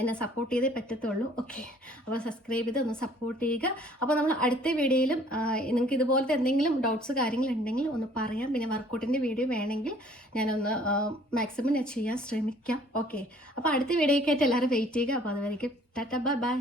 എന്നെ സപ്പോർട്ട് ചെയ്തേ പറ്റത്തുള്ളൂ. ഓക്കെ അപ്പോൾ സബ്സ്ക്രൈബ് ചെയ്ത് ഒന്ന് സപ്പോർട്ട് ചെയ്യുക. അപ്പോൾ നമ്മൾ അടുത്ത വീഡിയോയിലും നിങ്ങൾക്ക് ഇതുപോലത്തെ എന്തെങ്കിലും ഡൗട്ട്സ് കാര്യങ്ങളുണ്ടെങ്കിൽ ഒന്ന് പറയാം. പിന്നെ വർക്കൗട്ടിന്റെ വീഡിയോ വേണമെങ്കിൽ ഞാനൊന്ന് മാക്സിമം ഞാൻ ചെയ്യാൻ ശ്രമിക്കാം. ഓക്കെ അപ്പോൾ അടുത്ത വീഡിയോയ്ക്കായിട്ട് എല്ലാവരും വെയിറ്റ് ചെയ്യുക. അപ്പോൾ അതുവരേക്കും ടാറ്റ ബൈ ബൈ